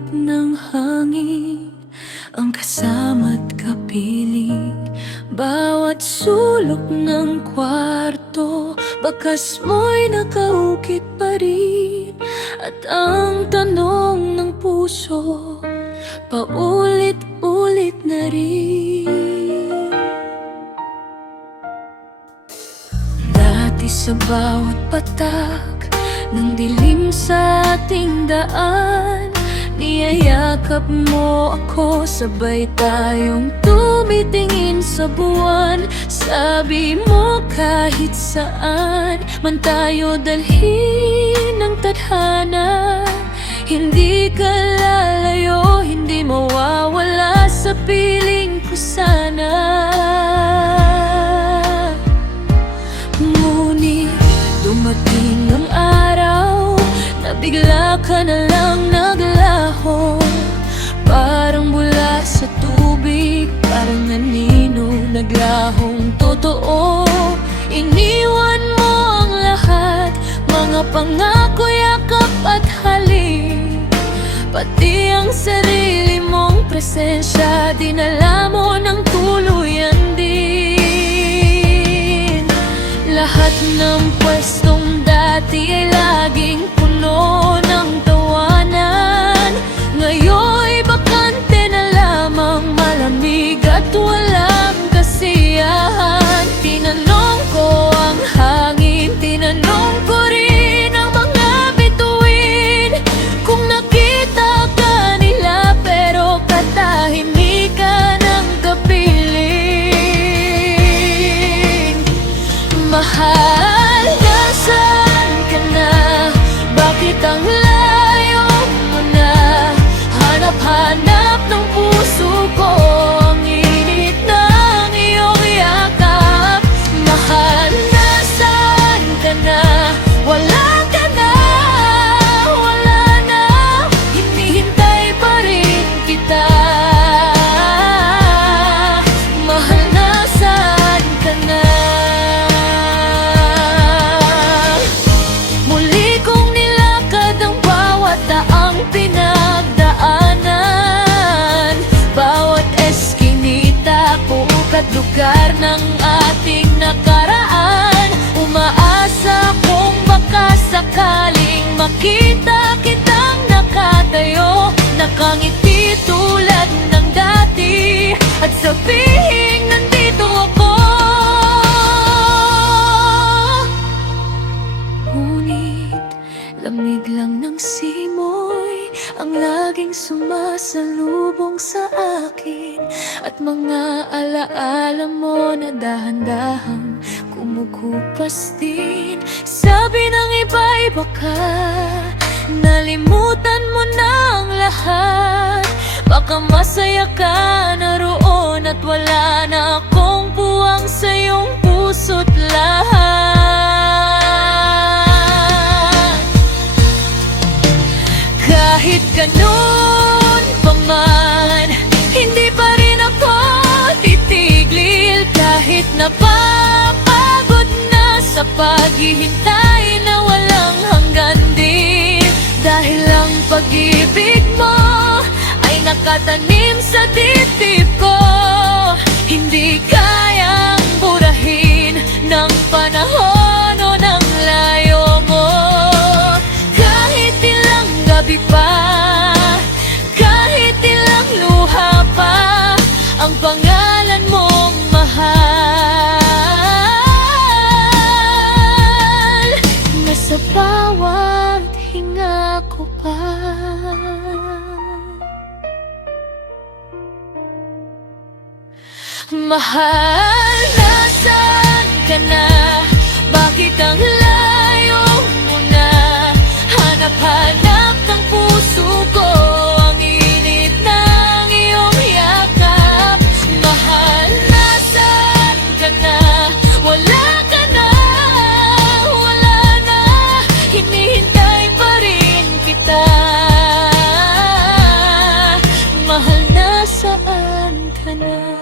ihip ng hangin, ang kasama't kapiling. Bawat sulok ng kwarto, bakas mo'y nakaukit pa rin. At ang tanong ng puso, paulit-ulit na rin. Dati sa bawat patak ng dilim sa ating daan, niyayakap mo ako, sabay tayong tumitingin sa buwan. Sabi mo kahit saan man tayo dalhin ng tadhana, hindi ka lalayo, hindi mawawala sa piling ko sana. Ngunit dumating ang araw na bigla ka na lang naglaho, parang bula sa tubig, parang nanino naglahong totoo. Iniwan mo ang lahat, mga pangako, yakap at halik, pati ang sarili mong presensya, dinala mo ng tuluyan din. Lahat ng pwestong dati ay laging puno ng tawanan, ngayon'y bakante na lamang, malamig at walang kasiyahan. Tinanong ko ang hangin, tinanong ko rin ang mga bituin, kung nakita ka nila, pero katahimikan ang kapiling. Mahal, nasaan ka na? Bakit ang layo mo na? Hanap-hanap ng puso ko ang init ng iyong yakap. Mahal, nasaan ka na? Wala ka na, wala na, hinihintay pa rin kita. Mahal, nasaan ka na? Muli kong nilakad ang bawat daang pinagdaanan, bawat eskinita, pukat lugar ng ating nakaraan. Umaasa kung baka sakaling makita kitang nakatayo, nakangiti tulad ng dati, at sabihing nandito ako. Ngunit lamig lang ng simoy ang laging sumasalubong sa akin, at mga alaala mo na dahan-dahang kumukupas din. Sabi ng iba'y baka nalimutan mo na ang lahat, baka masaya ka na roon at wala na akong puwang sa iyong puso't lahat. Kahit ganun pa man, hindi pa rin ako titigil, kahit napapagod na sa paghihintay na walang hanggan din. Dahil ang pag-ibig mo ay nakatanim sa dibdib ko, hindi kayang burahin ng panahon o ng layo mo. Kahit ilang gabi pa, kahit ilang luha pa, ang pangalan mong mahal, nasa bawat hinga ko pa. Mahal, nasaan ka na? Bakit ang layo mo na? Hanap-hanap ng puso ko ang init ng iyong yakap. Mahal, nasaan ka na? Wala ka na, wala na, hinihintay pa rin kita. Mahal, nasaan ka na?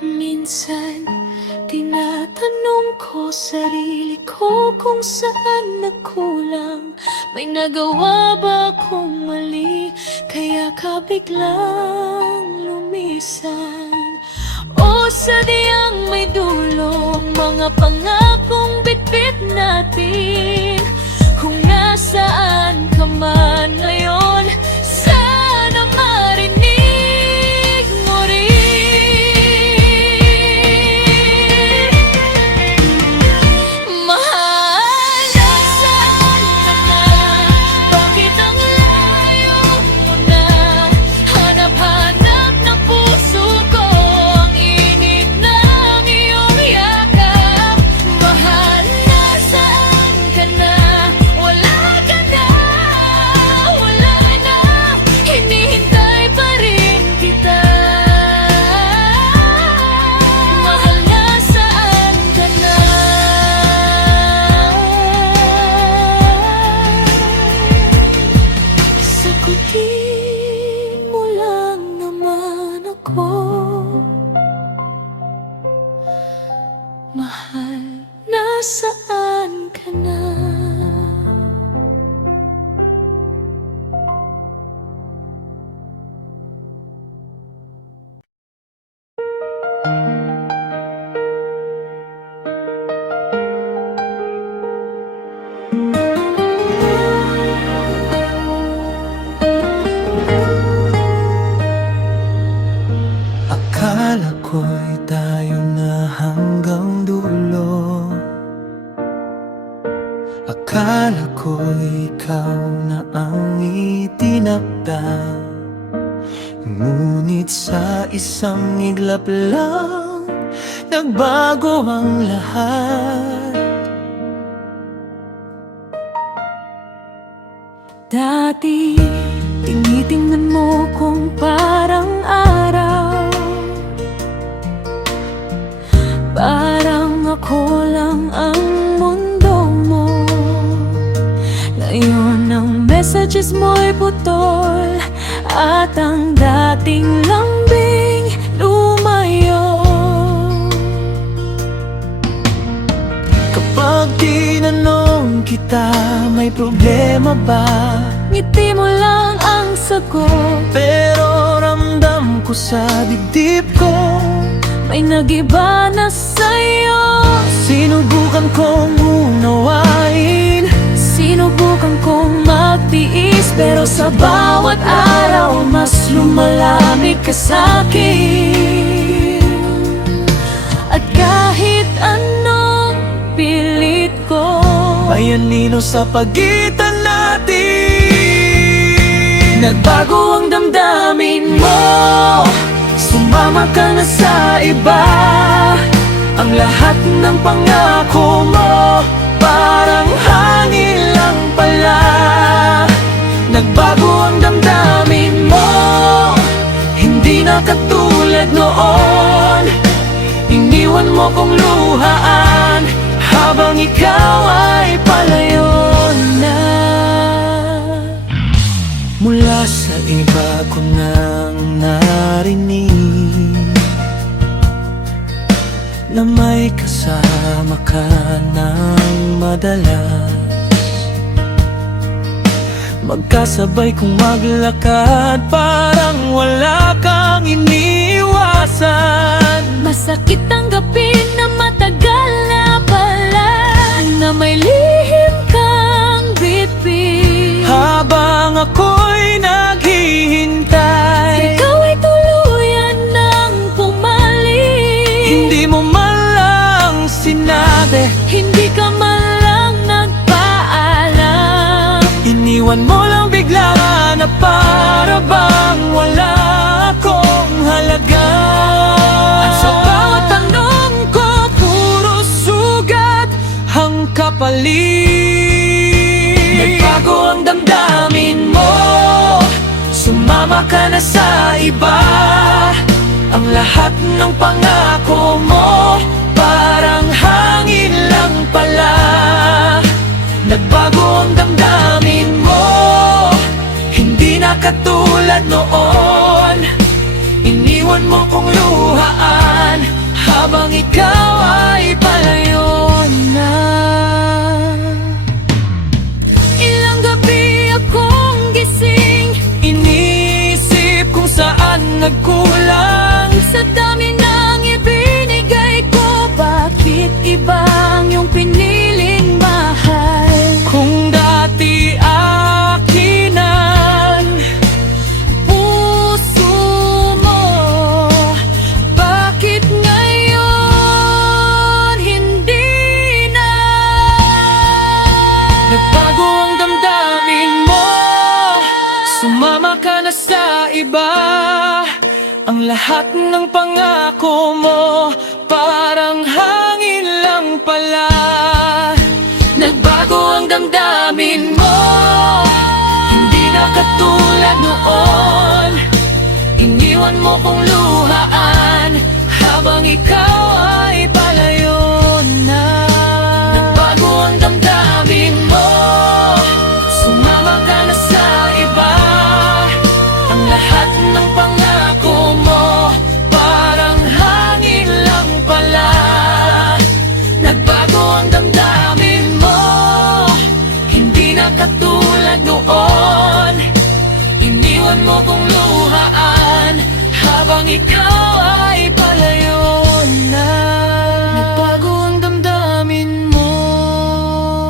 Minsan tinatanong ko sarili ko kung saan nagkulang? May nagawa ba akong mali? Kaya ka biglang lumisan? O sadyang may dulo ang mga pangakong bitbit natin? Kung nasaan ka man ngayon, sana marinig mo rin. Mahal, nasaan ka na? Bakit ang layo mo na? Hanap-hanap ng puso ko ang init ng iyong yakap. Mahal, nasaan ka na? Wala ka na, wala na. Hinihintay pa rin kita. Mahal, nasaan ka na? Sagutin mo lang naman ako. Mahal, nasaan ka na? Akala ko'y tayo na hanggang dulo. Akala ko'y ikaw na ang itinakda. Ngunit sa isang iglap lang nagbago ang lahat. Dati, tinitingnan mo kung parang araw. Parang ako lang ang mundo mo. Ngayon ang messages mo'y putol, at ang dating lambing lumayo. Kapag tinanong kita, may problema ba? Ngiti mo lang ang sagot, Pero ramdam ko sa dibdib ko, may nagiba na sa'yo. sinubukan kong unawain, Sinubukan kong magtiis, pero sa bawat araw mas lumalamig ka sa'kin. At kahit anong pilit ko, may anino sa pagitan natin. nagbago ang damdamin mo. Sumama ka na sa iba. Ang lahat ng pangako mo parang hangin lang pala. Nagbago ang damdamin mo, hindi na katulad noon. Iniwan mo kong luhaan habang ikaw ay palayo na. Mula sa iba ko nang narinig na may kasama ka ng madalas. Magkasabay kong maglakad, parang wala kang iniiwasan. Masakit tanggapin na matagal na pala, na may lihim kang bitbit. Habang ako'y naghihintay, Ikaw ay tuluyan ng pumaling. hindi mo man lang sinabi, Hindi ka man lang nagpaalam. iniwan mo lang bigla na para bang wala akong halaga. At sa bawat tanong ko, Puro sugat ang kapalit. Nagbago ang damdamin mo, sumama ka na sa iba. Ang lahat ng pangako mo parang hangin lang pala. Nagbago ang damdamin mo, hindi na katulad noon. Iniwan mo kong luhaan habang ikaw ay palayo na. nagkulang. Sa dami ng ibinigay ko, bakit ibang yung piniling mahal? Kung dati akin ang Puso mo, bakit ngayon hindi na? nagbago ang damdamin mo, sumama ka na sa iba. Ang lahat ng pangako mo parang hangin lang pala. Nagbago ang damdamin mo, hindi na katulad noon. Iniwan mo kong luhaan habang ikaw ay palayo na. Nagbago ang damdamin mo, sumama ka na sa iba. Ang lahat ng pangako mo parang hangin lang pala. Nagbago ang damdamin mo, hindi na katulad noon. Iniwan mo kong luhaan habang ikaw ay palayo na. Nagbago ang damdamin mo,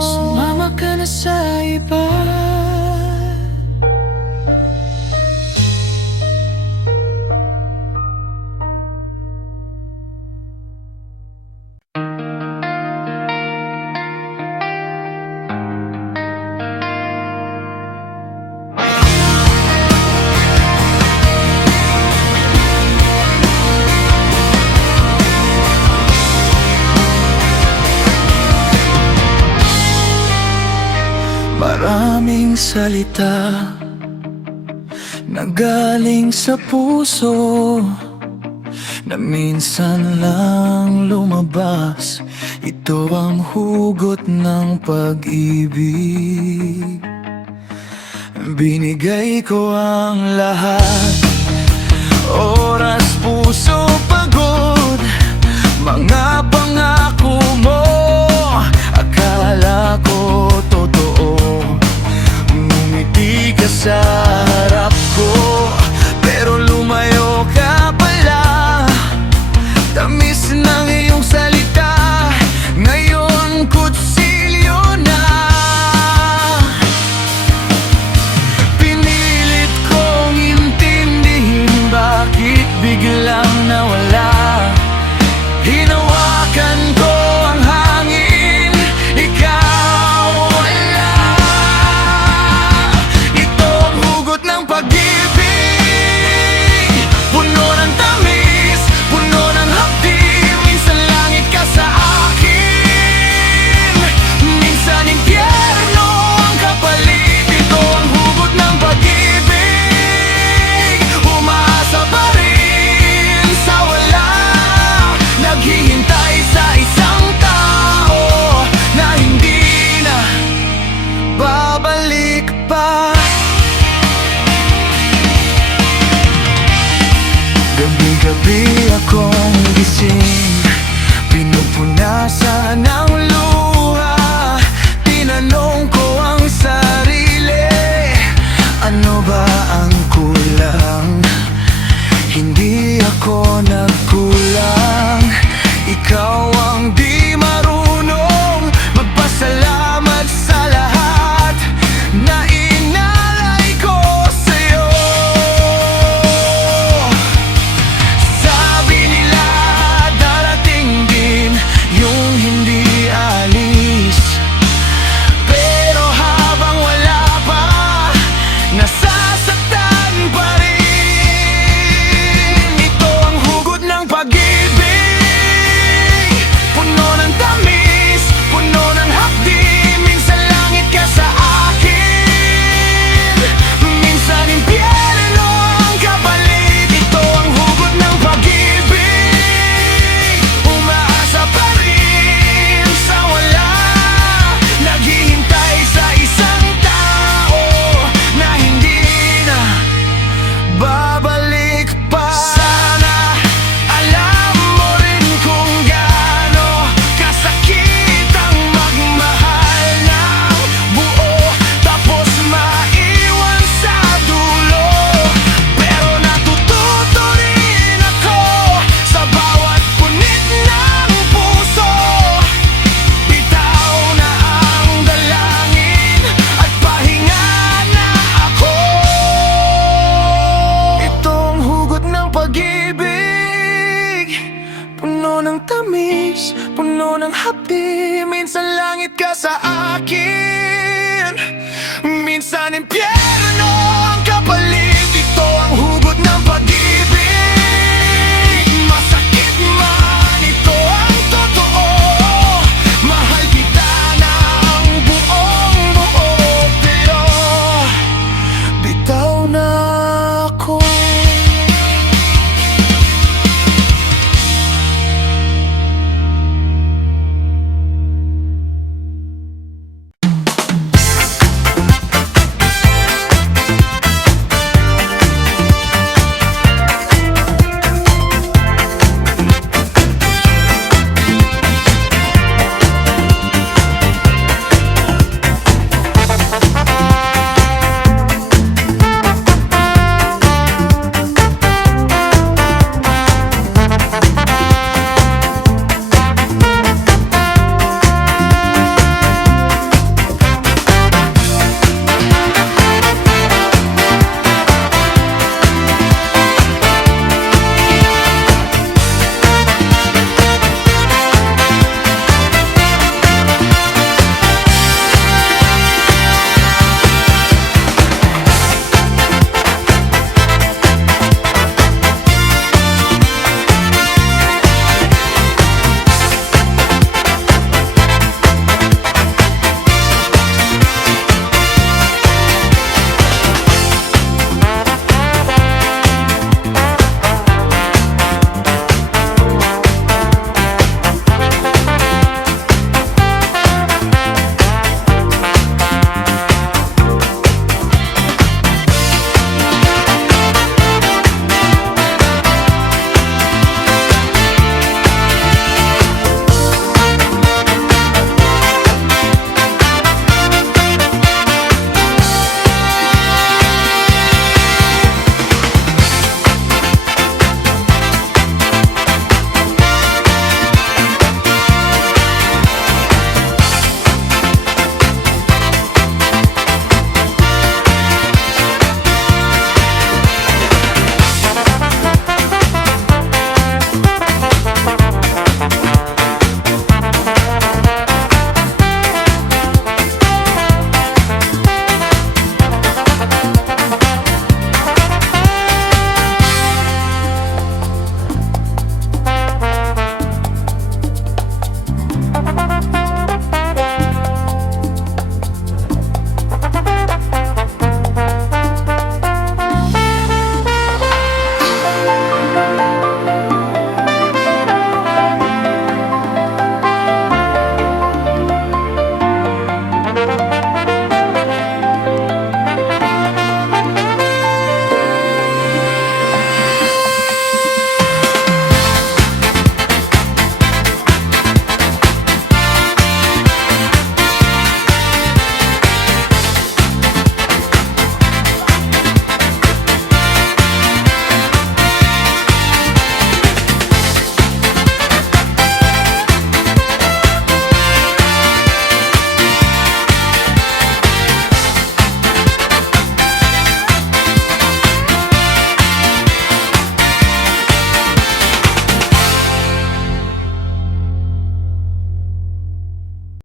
sumama ka na sa iba. Maraming salita na galing sa puso, na minsan lang lumabas. Ito ang hugot ng pag-ibig. Binigay ko ang lahat, oras, puso, pagod. Mga pangako mo, akala ko totoo. Ngumiti ka sa harap ko, pero lumayo ka pala. Tamis ng iyong salita, ngayon kutsilyo na. Pinilit kong intindihin bakit biglang nawala. Hinawakan ko ang hangin, ikaw wala. Ito ang hugot ng pag-ibig, puno ng tamis, puno ng hapdi. Minsan langit ka sa akin, minsan impyerno ang kapalit. Ito ang hugot ng pag-ibig, umaasa pa rin sa wala. Naghihintay sa isang tao na hindi na babalik pa. Gabi-gabi akong gising, pinupunasan ng luha. Tinanong ko ang sarili, ano ba ang kulang? Hindi ako nagkulang, ikaw ang di marunong magpasalamat sa lahat na inalay ko sa'yo. Sabi nila darating din yung hindi matamis, puno ng hapdi. Minsan langit ka sa akin, minsan impyerno ang